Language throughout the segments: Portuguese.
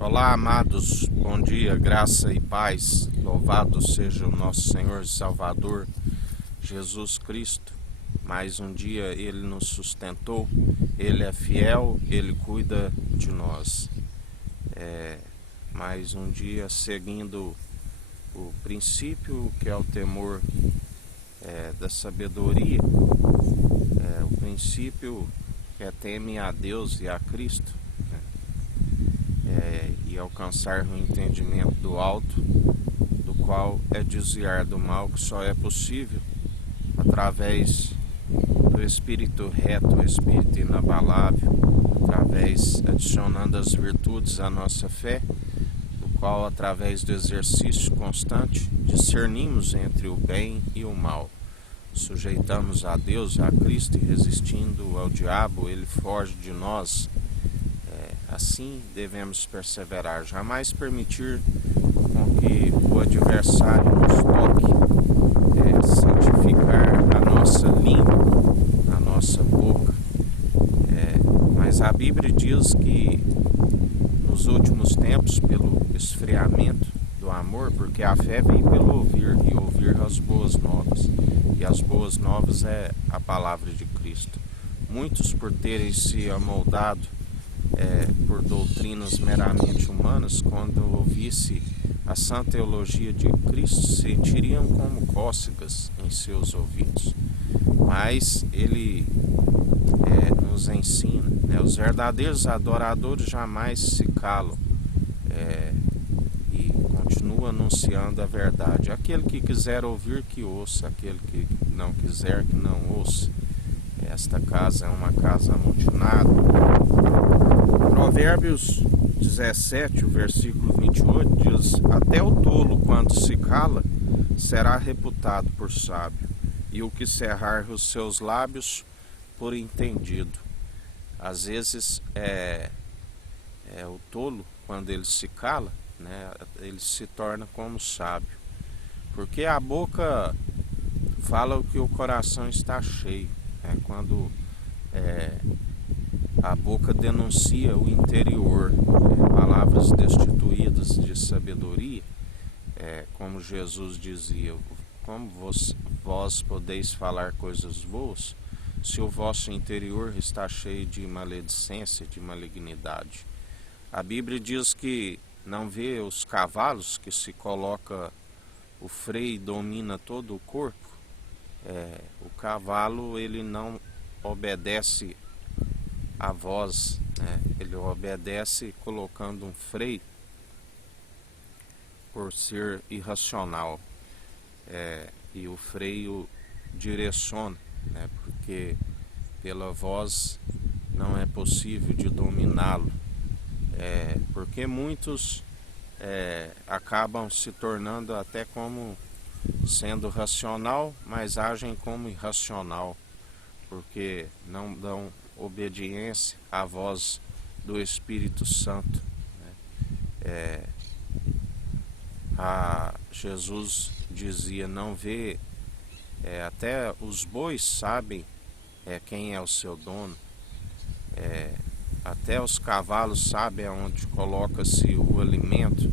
Olá, amados, bom dia, graça e paz. Louvado seja o nosso Senhor e Salvador Jesus Cristo. Mais um dia Ele nos sustentou, Ele é fiel, Ele cuida de nós. Mais um dia seguindo o princípio que é o temor da sabedoria, o princípio que é teme a Deus e a Cristo, e alcançar o entendimento do alto, do qual é desviar do mal, que só é possível através do Espírito reto, o Espírito inabalável, adicionando as virtudes à nossa fé, do qual, através do exercício constante, discernimos entre o bem e o mal. Sujeitamos a Deus, a Cristo, e resistindo ao diabo, ele foge de nós. Assim devemos perseverar, jamais permitir com que o adversário nos toque, santificar a nossa língua, a nossa boca. Mas a Bíblia diz que nos últimos tempos, pelo esfriamento do amor, porque a fé vem pelo ouvir, e ouvir as boas novas, e as boas novas é a palavra de Cristo. Muitos, por terem se amoldado por doutrinas meramente humanas, quando ouvisse a sã teologia de Cristo, sentiriam como cócegas em seus ouvidos. Mas ele nos ensina, os verdadeiros adoradores jamais se calam, e continuam anunciando a verdade. Aquele que quiser ouvir, que ouça; aquele que não quiser, que não ouça. Esta casa é uma casa amotinada. Provérbios 17, o versículo 28 diz: até o tolo, quando se cala, será reputado por sábio, e o que cerrar os seus lábios, por entendido. Às vezes o tolo, quando ele se cala, ele se torna como sábio, porque a boca fala o que o coração está cheio. Quando a boca denuncia o interior, palavras destituídas de sabedoria, como Jesus dizia: como vós podeis falar coisas boas, se o vosso interior está cheio de maledicência, de malignidade. A Bíblia diz que não vê os cavalos, que se coloca o freio e domina todo o corpo. O cavalo, ele não obedece a voz, ele obedece colocando um freio, por ser irracional, e o freio direciona, porque pela voz não é possível de dominá-lo, porque muitos acabam se tornando até como sendo racional, mas agem como irracional, porque não dão obediência à voz do Espírito Santo. Jesus dizia: não vê, até os bois sabem quem é o seu dono, até os cavalos sabem aonde coloca-se o alimento,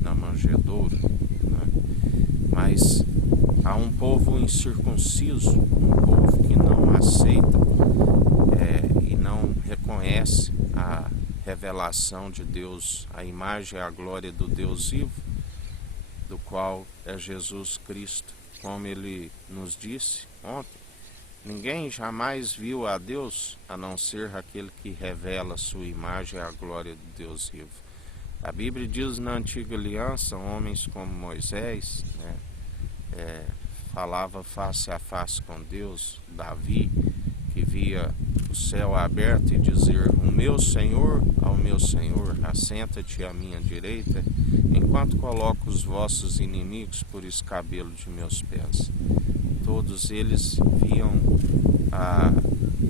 na manjedoura. Mas há um povo incircunciso, um povo que não aceita e não reconhece a revelação de Deus, a imagem e a glória do Deus vivo, do qual é Jesus Cristo. Como ele nos disse ontem, ninguém jamais viu a Deus a não ser aquele que revela a sua imagem e a glória do Deus vivo. A Bíblia diz na Antiga Aliança, homens como Moisés, falava face a face com Deus. Davi, que via o céu aberto e dizer: o meu Senhor ao meu Senhor, assenta-te à minha direita, enquanto coloco os vossos inimigos por escabelo de meus pés. Todos eles viam a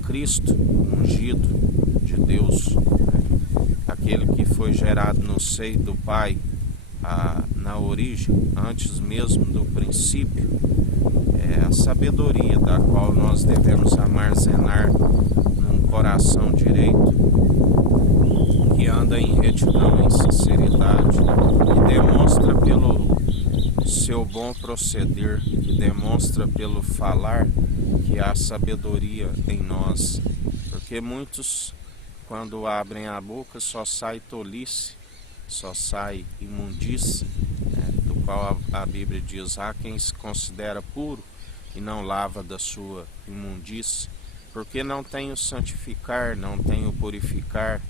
Cristo ungido de Deus, aquele que foi gerado no seio do Pai, na origem, antes mesmo do princípio. A sabedoria da qual nós devemos armazenar num coração direito, que anda anda em retidão, em sinceridade, e demonstra pelo seu bom proceder, e demonstra pelo falar que há sabedoria em nós. Porque muitos, quando abrem a boca, só sai tolice, só sai imundície, do qual a Bíblia diz: há quem se considera puro e não lava da sua imundície, porque não tem o santificar, não tem o purificar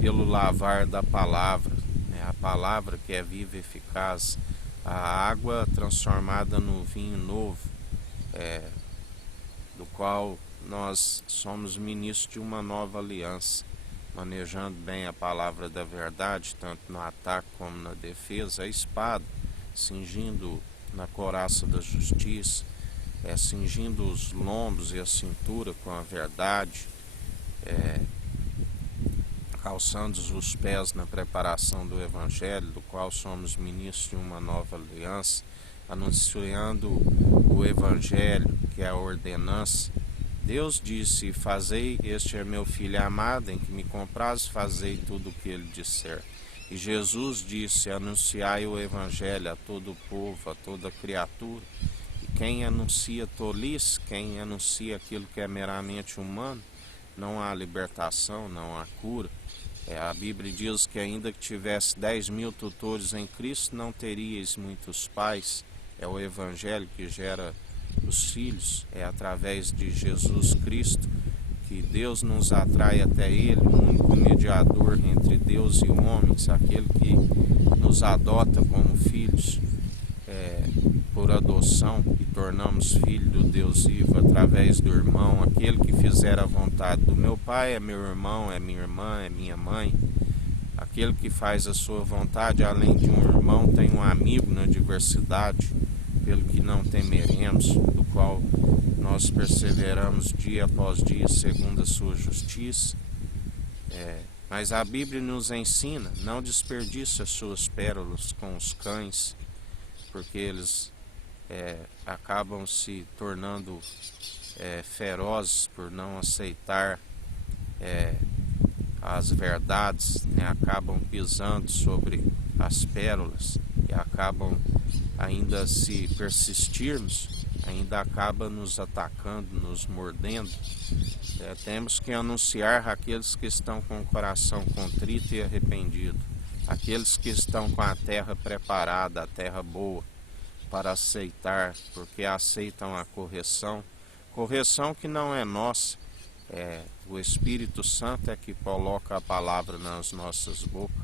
pelo lavar da palavra, a palavra que é viva e eficaz, a água transformada no vinho novo, do qual nós somos ministros de uma nova aliança, manejando bem a palavra da verdade, tanto no ataque como na defesa, a espada, cingindo na couraça da justiça, cingindo os lombos e a cintura com a verdade, calçando os pés na preparação do Evangelho, do qual somos ministros de uma nova aliança, anunciando o Evangelho, que é a ordenança. Deus disse: fazei, este é meu filho amado, em que me compraz, fazei tudo o que ele disser. E Jesus disse: anunciai o Evangelho a todo o povo, a toda criatura. E quem anuncia tolice, quem anuncia aquilo que é meramente humano, não há libertação, não há cura. A Bíblia diz que ainda que tivesse 10.000 tutores em Cristo, não teríeis muitos pais. É o Evangelho que gera os filhos, é através de Jesus Cristo que Deus nos atrai até Ele, o único mediador entre Deus e homens, aquele que nos adota como filhos por adoção, e tornamos filhos do Deus vivo através do irmão, aquele que fizer a vontade do meu Pai é meu irmão, é minha irmã, é minha mãe. Aquele que faz a sua vontade, além de um irmão, tem um amigo na diversidade, pelo que não temeremos, do qual nós perseveramos dia após dia, segundo a sua justiça. Mas a Bíblia nos ensina: não desperdice as suas pérolas com os cães, porque eles acabam se tornando ferozes por não aceitar as verdades, acabam pisando sobre as pérolas e acabam, ainda se persistirmos, ainda acaba nos atacando, nos mordendo. Temos que anunciar àqueles que estão com o coração contrito e arrependido, aqueles que estão com a terra preparada, a terra boa, para aceitar, porque aceitam a correção que não é nossa, o Espírito Santo é que coloca a palavra nas nossas bocas.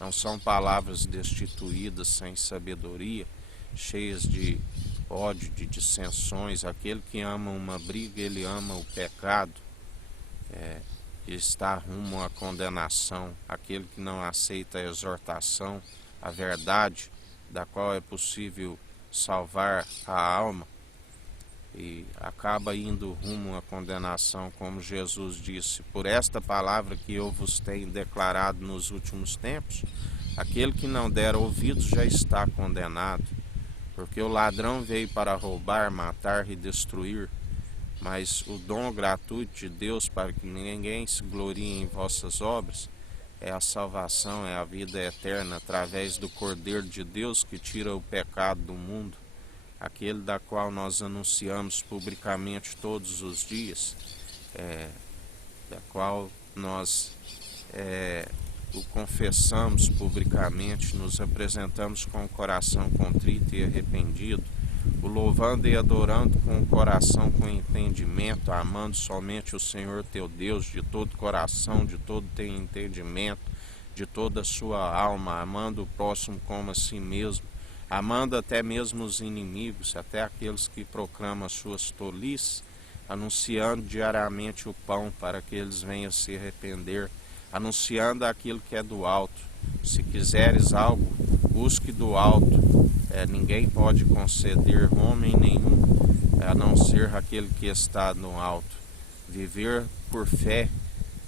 Não são palavras destituídas, sem sabedoria, cheias de ódio, de dissensões. Aquele que ama uma briga, ele ama o pecado, está rumo à condenação. Aquele que não aceita a exortação, a verdade, da qual é possível salvar a alma, e acaba indo rumo à condenação, como Jesus disse: por esta palavra que eu vos tenho declarado nos últimos tempos, aquele que não der ouvidos já está condenado. Porque o ladrão veio para roubar, matar e destruir, mas o dom gratuito de Deus, para que ninguém se glorie em vossas obras, é a salvação, é a vida eterna, através do Cordeiro de Deus que tira o pecado do mundo, aquele da qual nós anunciamos publicamente todos os dias, da qual nós o confessamos publicamente, nos apresentamos com o coração contrito e arrependido, o louvando e adorando com o coração com entendimento, amando somente o Senhor teu Deus de todo coração, de todo teu entendimento, de toda a sua alma, amando o próximo como a si mesmo, amando até mesmo os inimigos, até aqueles que proclamam as suas tolices, anunciando diariamente o pão para que eles venham se arrepender, anunciando aquilo que é do alto. Se quiseres algo, busque do alto. Ninguém pode conceder, homem nenhum, a não ser aquele que está no alto. Viver por fé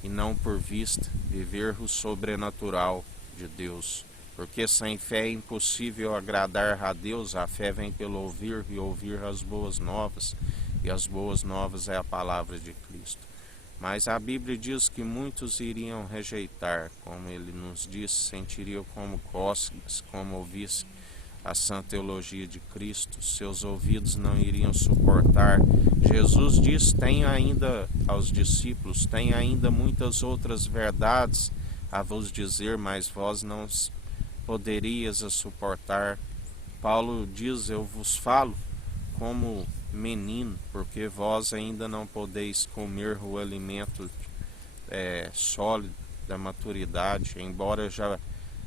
e não por vista, viver o sobrenatural de Deus. Porque sem fé é impossível agradar a Deus. A fé vem pelo ouvir, e ouvir as boas novas, e as boas novas é a palavra de Cristo. Mas a Bíblia diz que muitos iriam rejeitar, como ele nos disse, sentiriam como cócegas, como ouvisse a sã teologia de Cristo, seus ouvidos não iriam suportar. Jesus diz, tem ainda aos discípulos, tem ainda muitas outras verdades a vos dizer, mas vós não poderias a suportar. Paulo diz, eu vos falo como menino, porque vós ainda não podeis comer o alimento sólido da maturidade, embora já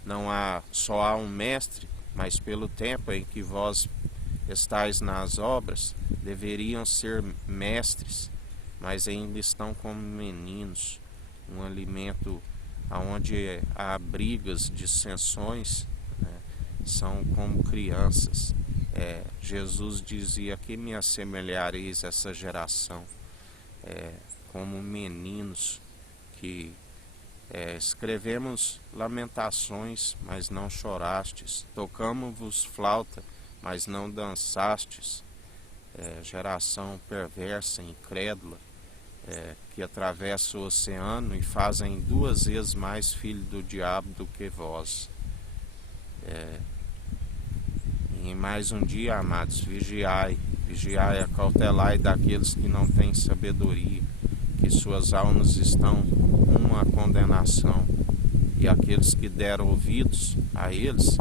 não só há um mestre, mas pelo tempo em que vós estáis nas obras, deveriam ser mestres, mas ainda estão como meninos, um alimento onde há brigas, dissensões, né? São como crianças. Jesus dizia que me assemelhareis a essa geração, como meninos que escrevemos lamentações, mas não chorastes, tocamos-vos flauta, mas não dançastes. Geração perversa, incrédula, que atravessa o oceano e fazem 2 vezes mais filho do diabo do que vós. E mais um dia, amados, vigiai, acautelai daqueles que não têm sabedoria, que suas almas estão rumo à condenação, e aqueles que deram ouvidos a eles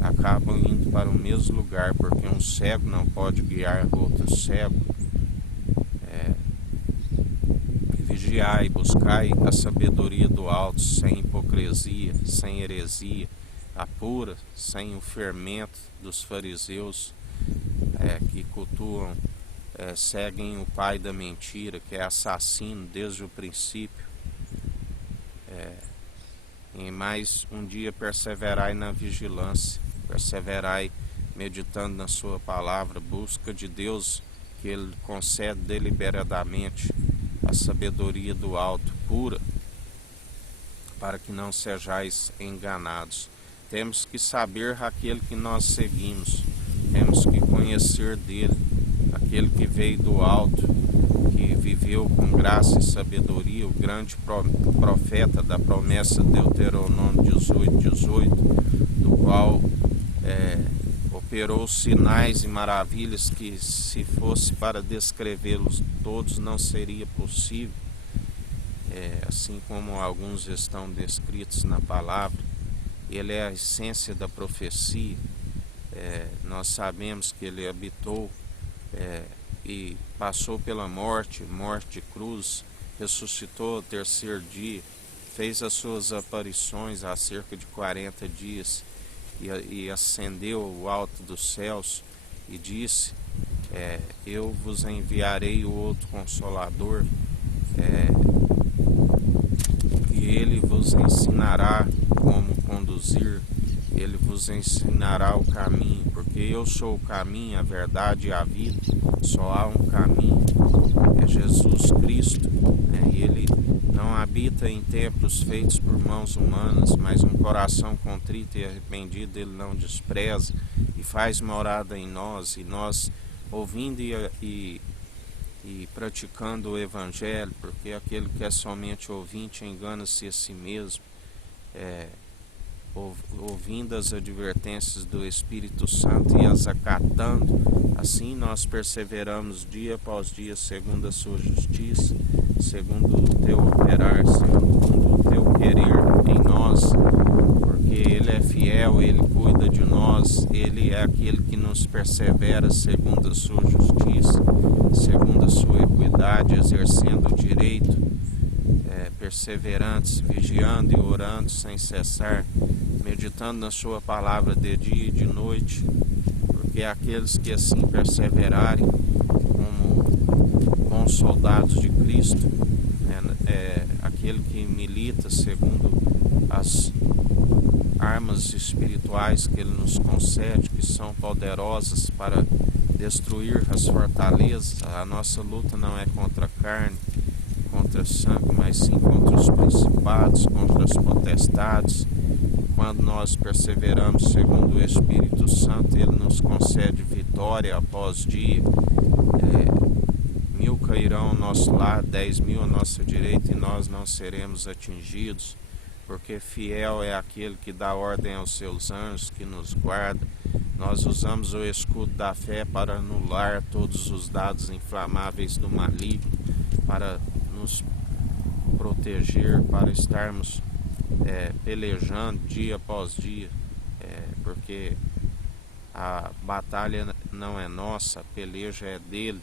acabam indo para o mesmo lugar, porque um cego não pode guiar outro cego. Vigiai, buscai a sabedoria do alto, sem hipocrisia, sem heresia, a pura, sem o fermento dos fariseus que cultuam, seguem o pai da mentira, que é assassino desde o princípio. E mais um dia perseverai na vigilância, perseverai meditando na sua palavra, busca de Deus que Ele concede deliberadamente a sabedoria do alto, pura, para que não sejais enganados. Temos que saber aquele que nós seguimos, temos que conhecer dele, aquele que veio do alto, que viveu com graça e sabedoria, o grande profeta da promessa de Deuteronômio 18, do qual operou sinais e maravilhas que, se fosse para descrevê-los todos, não seria possível, assim como alguns estão descritos na palavra. Ele é a essência da profecia. Nós sabemos que ele habitou e passou pela morte de cruz, ressuscitou ao 3º dia, fez as suas aparições há cerca de 40 dias e ascendeu ao alto dos céus e disse, eu vos enviarei o outro Consolador, e ele vos ensinará como conduzir, ele vos ensinará o caminho, porque eu sou o caminho, a verdade e a vida. Só há um caminho, é Jesus Cristo, e ele não habita em templos feitos por mãos humanas, mas um coração contrito e arrependido ele não despreza e faz morada em nós, e nós ouvindo e praticando o Evangelho, porque aquele que é somente ouvinte engana-se a si mesmo, ouvindo as advertências do Espírito Santo e as acatando, assim nós perseveramos dia após dia segundo a sua justiça, segundo o teu operar, segundo o teu querer em nós, porque Ele é fiel, Ele cuida de nós, Ele é aquele que nos persevera segundo a sua justiça, segundo a sua equidade, exercendo o direito, perseverantes, vigiando e orando sem cessar, meditando na sua palavra de dia e de noite, porque aqueles que assim perseverarem como bons soldados de Cristo, aquele que milita segundo as armas espirituais que Ele nos concede, que são poderosas para destruir as fortalezas. A nossa luta não é contra a carne, contra sangue, mas sim contra os principados, contra as potestades. Quando nós perseveramos segundo o Espírito Santo, Ele nos concede vitória após dia, 10.000 cairão ao nosso lado, 10.000 à nossa direita, e nós não seremos atingidos, porque fiel é aquele que dá ordem aos seus anjos, que nos guarda. Nós usamos o escudo da fé para anular todos os dados inflamáveis do maligno, para nos proteger, para estarmos pelejando dia após dia, porque a batalha não é nossa, a peleja é dele,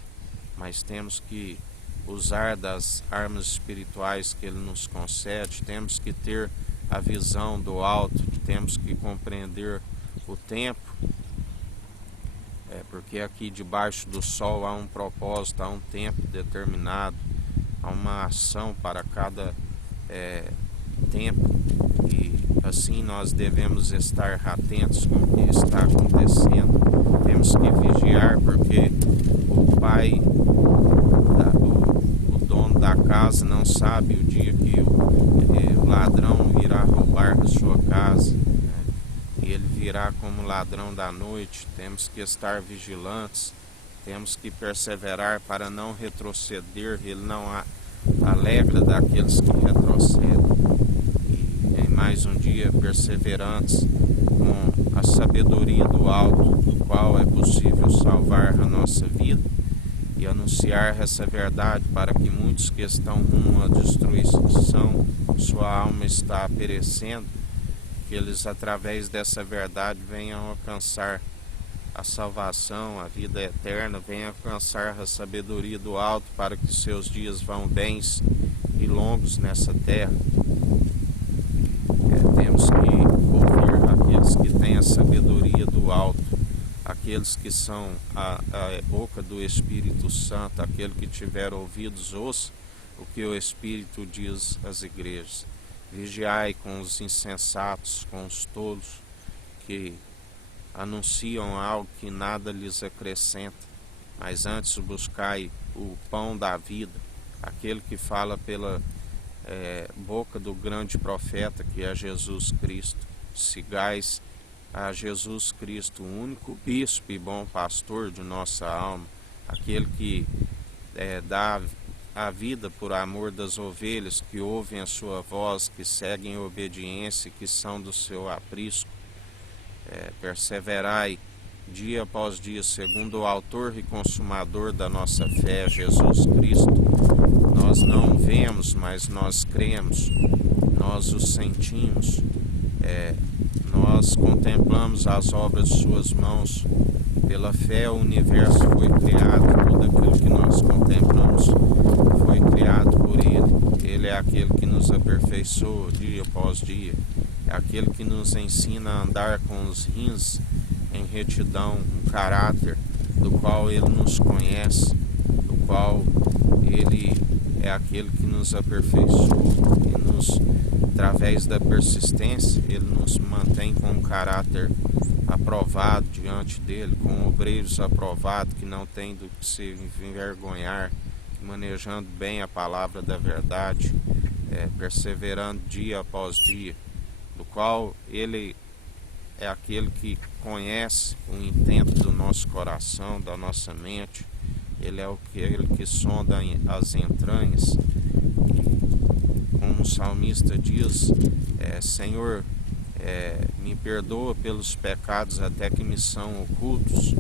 mas temos que usar das armas espirituais que ele nos concede, temos que ter a visão do alto, temos que compreender o tempo, porque aqui debaixo do sol há um propósito, há um tempo determinado, há uma ação para cada tempo, e assim nós devemos estar atentos com o que está acontecendo. Temos que vigiar, porque o pai, o dono da casa, não sabe o dia que o ladrão virá roubar da sua casa, e ele virá como ladrão da noite. Temos que estar vigilantes, temos que perseverar para não retroceder. Ele não alegra daqueles que retrocedem. E em mais um dia perseverantes com a sabedoria do alto, do qual é possível salvar a nossa vida, e anunciar essa verdade para que muitos que estão rumo à destruição, sua alma está perecendo, que eles através dessa verdade venham alcançar a salvação, a vida eterna, venham alcançar a sabedoria do alto, para que seus dias vão bens e longos nessa terra. Temos que ouvir aqueles que têm a sabedoria do alto, aqueles que são a boca do Espírito Santo. Aquele que tiver ouvidos, ouça o que o Espírito diz às igrejas. Vigiai com os insensatos, com os tolos, que anunciam algo que nada lhes acrescenta, mas antes buscai o pão da vida, aquele que fala pela boca do grande profeta, que é Jesus Cristo. Sigais a Jesus Cristo, o único bispo e bom pastor de nossa alma, aquele que dá a vida por amor das ovelhas, que ouvem a sua voz, que seguem a obediência, que são do seu aprisco. Perseverai dia após dia, segundo o autor e consumador da nossa fé, Jesus Cristo. Nós não vemos, mas nós cremos, nós o sentimos, nós contemplamos as obras de suas mãos. Pela fé o universo foi criado, tudo aquilo que nós contemplamos foi criado por ele. Ele é aquele que nos aperfeiçoa dia após dia, é aquele que nos ensina a andar com os rins em retidão, um caráter do qual ele nos conhece, do qual ele é aquele que nos aperfeiçoa e através da persistência, ele nos mantém com um caráter aprovado diante dele, com obreiros aprovados, que não tem do que se envergonhar, manejando bem a palavra da verdade, perseverando dia após dia, do qual ele é aquele que conhece o intento do nosso coração, da nossa mente. Ele é aquele que sonda as entranhas. E, como o salmista diz, Senhor, me perdoa pelos pecados até que me são ocultos,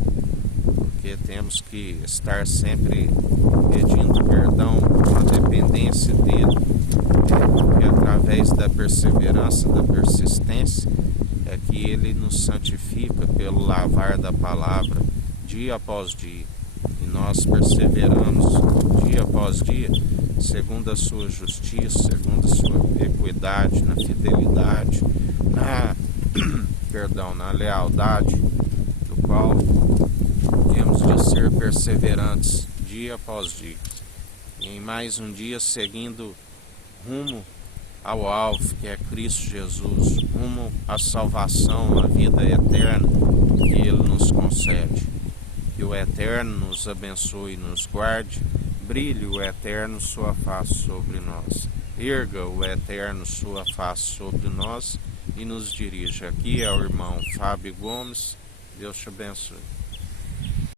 porque temos que estar sempre pedindo perdão, com a dependência dele, porque através da perseverança, da persistência, é que ele nos santifica pelo lavar da palavra dia após dia, e nós perseveramos dia após dia, segundo a sua justiça, segundo a sua equidade, na fidelidade, na lealdade, do qual temos de ser perseverantes dia após dia. E em mais um dia seguindo rumo ao alvo, que é Cristo Jesus, rumo à salvação, à vida eterna que Ele nos concede. Que o Eterno nos abençoe e nos guarde, brilhe o Eterno sua face sobre nós, erga o Eterno sua face sobre nós e nos dirija. Aqui é o irmão Fábio Gomes. Deus te abençoe.